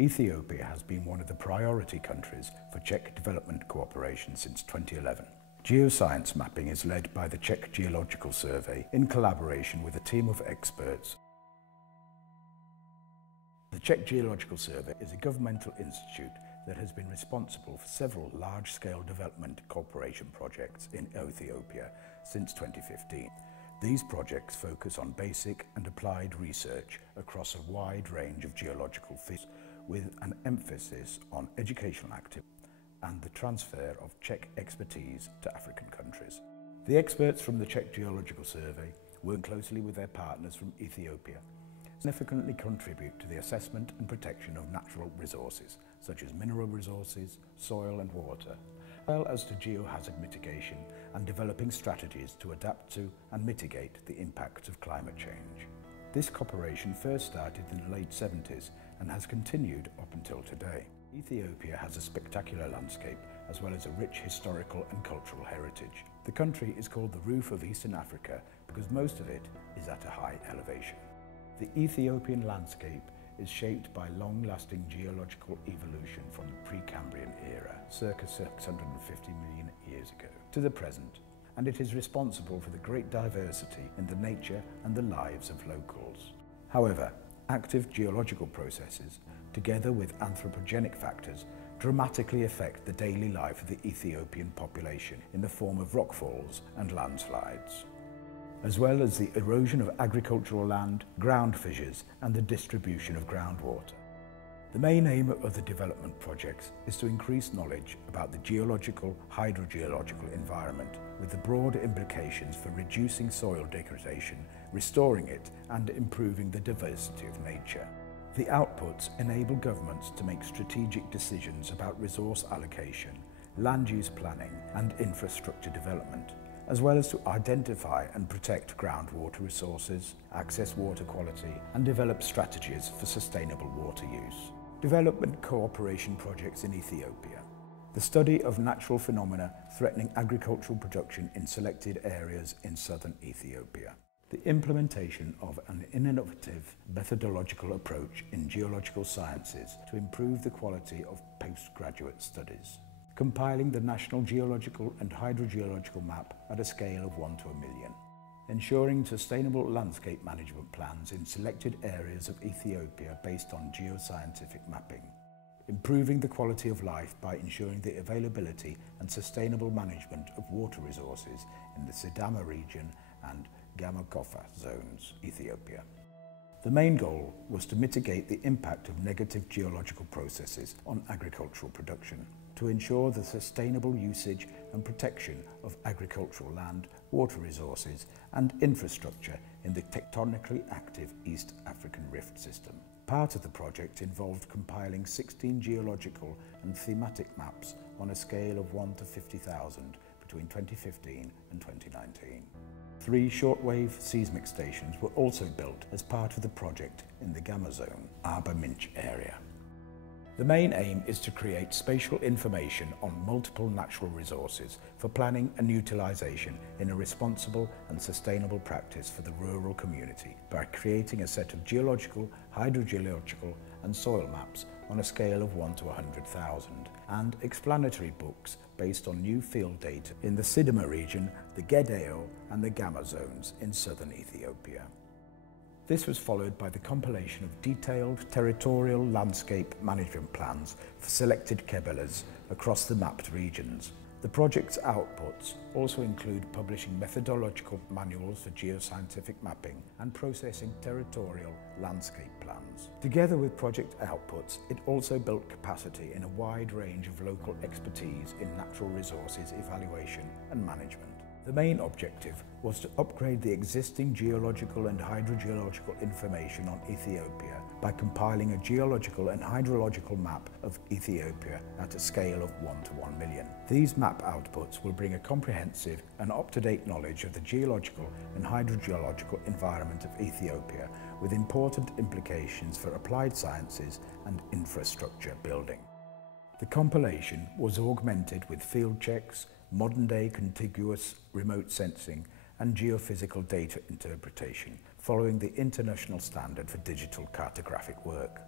Ethiopia has been one of the priority countries for Czech development cooperation since 2011. Geoscience mapping is led by the Czech Geological Survey in collaboration with a team of experts. The Czech Geological Survey is a governmental institute that has been responsible for several large-scale development cooperation projects in Ethiopia since 2015. These projects focus on basic and applied research across a wide range of geological fields, with an emphasis on educational activity and the transfer of Czech expertise to African countries. The experts from the Czech Geological Survey work closely with their partners from Ethiopia, significantly contribute to the assessment and protection of natural resources, such as mineral resources, soil and water, as well as to geohazard mitigation and developing strategies to adapt to and mitigate the impacts of climate change. This cooperation first started in the late 70s and has continued up until today. Ethiopia has a spectacular landscape as well as a rich historical and cultural heritage. The country is called the Roof of Eastern Africa because most of it is at a high elevation. The Ethiopian landscape is shaped by long-lasting geological evolution from the Precambrian era, circa 650 million years ago, to the present, and it is responsible for the great diversity in the nature and the lives of locals. However, active geological processes, together with anthropogenic factors, dramatically affect the daily life of the Ethiopian population in the form of rockfalls and landslides, as well as the erosion of agricultural land, ground fissures and the distribution of groundwater. The main aim of the development projects is to increase knowledge about the geological, hydrogeological environment, with the broad implications for reducing soil degradation, restoring it and improving the diversity of nature. The outputs enable governments to make strategic decisions about resource allocation, land use planning and infrastructure development, as well as to identify and protect groundwater resources, access water quality and develop strategies for sustainable water use. Development cooperation projects in Ethiopia. The study of natural phenomena threatening agricultural production in selected areas in southern Ethiopia. The implementation of an innovative methodological approach in geological sciences to improve the quality of postgraduate studies. Compiling the National Geological and Hydrogeological Map at a scale of 1 to a million. Ensuring sustainable landscape management plans in selected areas of Ethiopia based on geoscientific mapping. Improving the quality of life by ensuring the availability and sustainable management of water resources in the Sidama region and Gamokofa zones, Ethiopia. The main goal was to mitigate the impact of negative geological processes on agricultural production, to ensure the sustainable usage and protection of agricultural land, water resources and infrastructure in the tectonically active East African Rift system. Part of the project involved compiling 16 geological and thematic maps on a scale of 1 to 50,000 between 2015 and 2019. 3 shortwave seismic stations were also built as part of the project in the Gamma Zone, Arba Minch area. The main aim is to create spatial information on multiple natural resources for planning and utilisation in a responsible and sustainable practice for the rural community by creating a set of geological, hydrogeological and soil maps on a scale of 1 to 100,000 and explanatory books based on new field data in the Sidama region, the Gedeo and the Gamma zones in southern Ethiopia. This was followed by the compilation of detailed territorial landscape management plans for selected kebeles across the mapped regions. The project's outputs also include publishing methodological manuals for geoscientific mapping and processing territorial landscape plans. Together with project outputs, it also built capacity in a wide range of local expertise in natural resources evaluation and management. The main objective was to upgrade the existing geological and hydrogeological information on Ethiopia by compiling a geological and hydrological map of Ethiopia at a scale of 1 to 1 million. These map outputs will bring a comprehensive and up-to-date knowledge of the geological and hydrogeological environment of Ethiopia, with important implications for applied sciences and infrastructure building. The compilation was augmented with field checks, modern-day contiguous remote sensing and geophysical data interpretation, following the international standard for digital cartographic work.